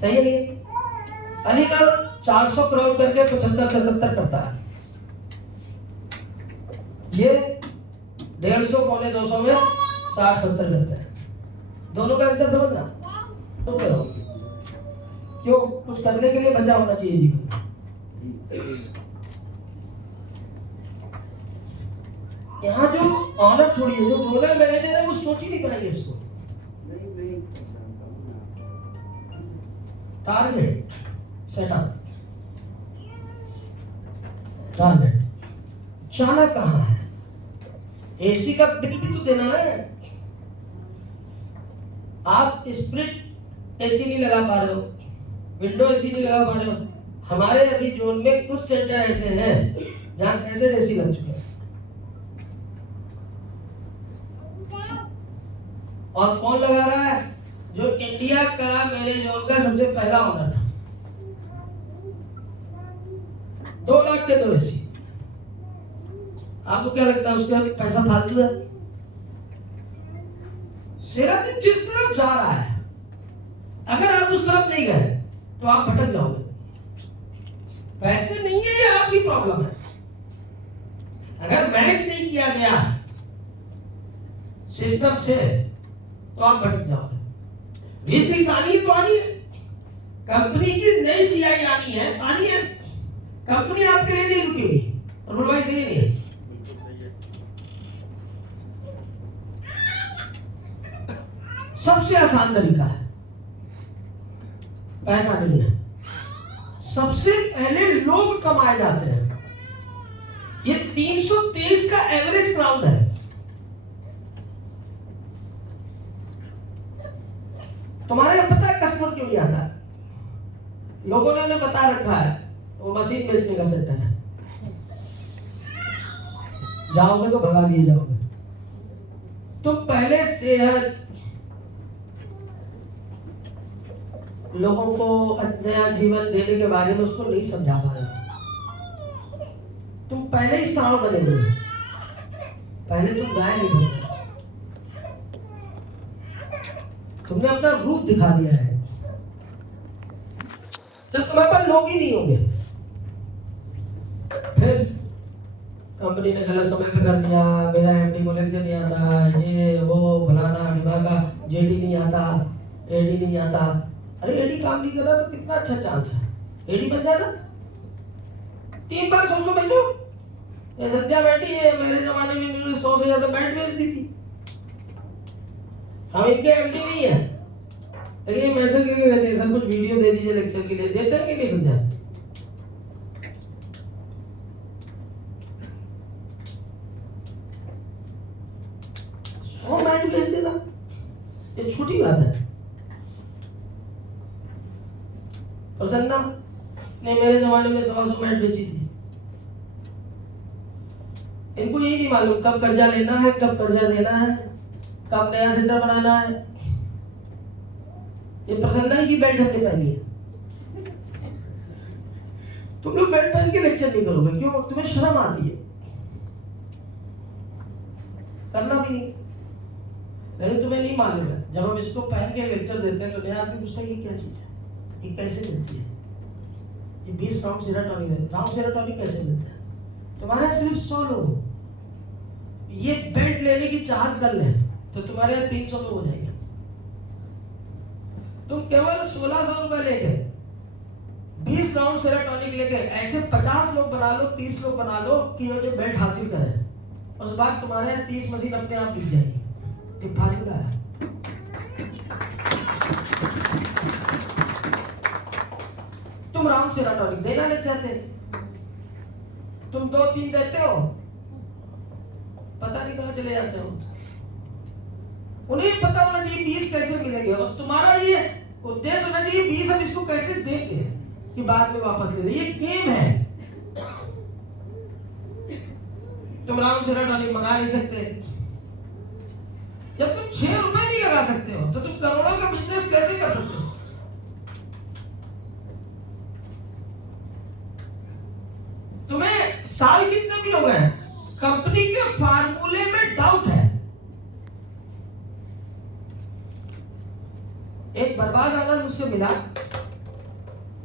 सही है नहीं? अलीगढ़ 400 करोड़ करके 75-77 करता है, ये 150 पौने 200 में 60-70 करते हैं। दोनों का अंतर समझना। तो क्यों? कुछ करने के लिए बचा होना चाहिए जीवन में। यहाँ जो ऑनर छोड़िए, जो रोलर मैनेजर है वो सोच ही नहीं पाएंगे इसको। टारगेट सेटअप, टारगेट जाना कहाँ है? एसी का बिल भी तो देना है। आप स्प्लिट एसी नहीं लगा पा रहे हो, विंडो एसी नहीं लगा पा रहे हो। हमारे अभी जोन में कुछ सेंटर ऐसे हैं जहां कैसे एसी लग चुके हैं। और कौन लगा रहा है? जो इंडिया का मेरे जोन का सबसे पहला ओनर था। 2 लाख के 2 एसी। आपको क्या लगता है उसका पैसा फालतू है? सिर्फ जिस तरफ जा रहा है, अगर आप उस तरफ नहीं गए तो आप भटक जाओगे। पैसे नहीं है, ये आपकी प्रॉब्लम है। अगर मैच नहीं किया गया सिस्टम से तो आप भटक जाओगे। V6 आनी तो आनी है, कंपनी की नई CI आनी है, कंपनी आपके लिए नहीं रुकेगी। और बोलवाई सही नहीं है। सबसे आसान तरीका है, पैसा नहीं है, सबसे पहले लोग कमाए जाते हैं। ये 323 का एवरेज क्राउड है। तुम्हारे यहाँ पता है कस्टमर क्यों नहीं आता? लोगों ने उन्हें बता रखा है वो मशीन बेचने का सेंटर है, जाओगे तो भगा दिए जाओगे। तो पहले सेहत, लोगों को नया जीवन देने के बारे में उसको नहीं समझा पाए। तुम पहले ही सांड बने हुए, पहले तुम गाय नहीं बने, तुमने अपना रूप दिखा दिया है। जब तुम्हारे पास लोग ही नहीं होंगे, फिर कंपनी ने गलत समय पे कर दिया, मेरा MD को लेक्चर नहीं आता, ये वो फलाना डिमागा, JD नहीं आता, AD नहीं आता। अरे AD काम नहीं कर रहा तो कितना अच्छा चांस है, AD बन जाना। 3 बार 100 भेजो। ये सत्या बैठी है, मेरे जमाने में 100 से ज्यादा बैट भेजती थी। हम इनके MD नहीं है, लेकिन मैसेज करके कहते हैं सर कुछ वीडियो दे दीजिए लेक्चर के लिए। देते हैं कि नहीं समझा? मैट भेज देना, ये छोटी बात है। प्रसन्ना ने मेरे जमाने में 100 मैट बेची थी। इनको यही नहीं मालूम कब कर्जा लेना है, कब कर्जा देना है, कब नया सेंटर बनाना है। ये प्रसन्ना ही की बेल्ट हमने पहनी है। तुम लोग बेल्ट पहन के लेक्चर नहीं करोगे, क्यों? तुम्हें शर्म आती है, करना भी नहीं। लेकिन तुम्हें नहीं मालूम है, जब हम इसको पहन के लेक्चर देते हैं तो नया आदमी पूछता है ये क्या चीज है, ये कैसे देती है, ये 20 राउंड सेरोटोनिन है, राउंड सेरोटोनिन कैसे देते हैं? तुम्हारे सिर्फ 100 लोग ये बेल्ट लेने की चाहत कर ले तो तुम्हारे यहाँ 300 लोग हो जाएंगे। तुम केवल 1600 रुपए लेके 20 राउंड सेरोटोनिक लेके ऐसे 50 लोग बना लो, 30 लोग बना लो कि ये जो बेल्ट हासिल करें। उस बार तुम्हारे यहाँ 30 मशीन अपने आप बिक जाएगी। ये फार्मूला है। तुम राउंड सेरोटोनिक देना नहीं चाहते, तुम 2-3 देते हो, पता नहीं कहां चले जाते हो। उन्हें पता होना चाहिए 20 कैसे मिलेंगे, और तुम्हारा ये उद्देश्य होना चाहिए 20 हम इसको कैसे देंगे कि बाद में वापस ले ले। ये गेम है। तुम राउंड सेरोटोनिक मंगा नहीं सकते। जब तुम 6 रुपए नहीं लगा सकते हो तो तुम करोड़ों का बिजनेस कैसे कर सकते हो? तुम्हें साल कितने भी हो गए, कंपनी के फार्मूले में डाउट है। एक बर्बाद आनंद मुझसे मिला,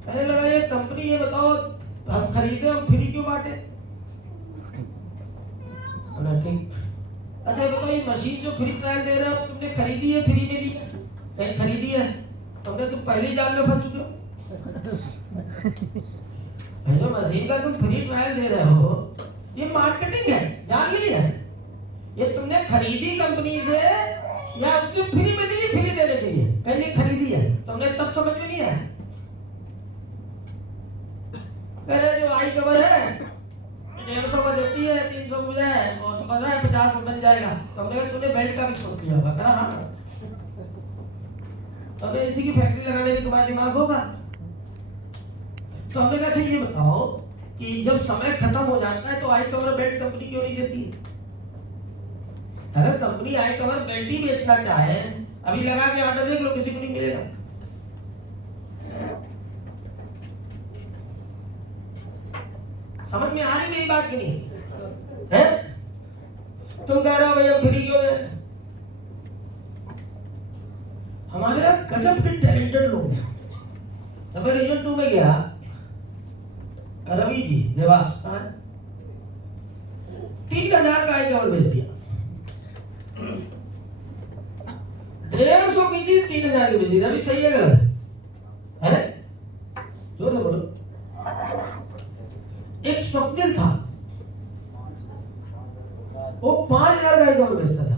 कहने लगा ये कंपनी, ये बताओ हम खरीदे, हम फ्री क्यों बांटे? ठीक, अच्छा बताओ ये मशीन जो फ्री ट्रायल दे रहे हो तुमने खरीदी है, फ्री में दी है? कहीं खरीदी है? तुमने तुम पहले ही जाल में फंस चुके हो। जो मशीन का तुम फ्री ट्रायल दे रहे हो ये मार्केटिंग है, जान ली है। ये तुमने खरीदी कंपनी से या उसने फ्री में दी, फ्री देने के लिए? कहीं नहीं खरीदी है, तुमने तब समझ में नहीं है। जो आई कवर है 150 में देती है, 300 में है और पता है 50 में बन जाएगा। तुमने कहा तूने बेल्ट का भी सोच लिया होगा। हाँ, तुमने इसी की फैक्ट्री लगाने की तुम्हारा दिमाग होगा। तो हमने कहा अच्छा ये बताओ कि जब समय खत्म हो जाता है तो आई कवर बेल्ट कंपनी क्यों नहीं देती है? अगर कंपनी आई कवर बेल्ट ही बेचना चाहे, अभी लगा के ऑर्डर देख लो, किसी को नहीं मिलेगा। समझ में आ रही मेरी बात की नहीं है? तुम कह रहे हो भैया फ्री क्यों दे? हमारे यहाँ गजब के टैलेंटेड लोग हैं। जब मैं रीजन 2 में गया, रवि जी देवास 3000 का आई कवर बेच दिया। 150 की चीज 3000 की बेच दी। रवि सही है गलत है? जोर से बोलो। एक स्वप्निल था, वो 5000 का कवर बेचता था।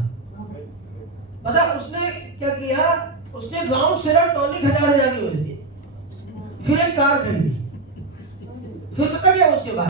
पता उसने क्या किया? उसने ग्राउंड सेरप टॉनिक 1000 की बेच दी, फिर एक कार खरीदी, फिर पता क्या उसके बाद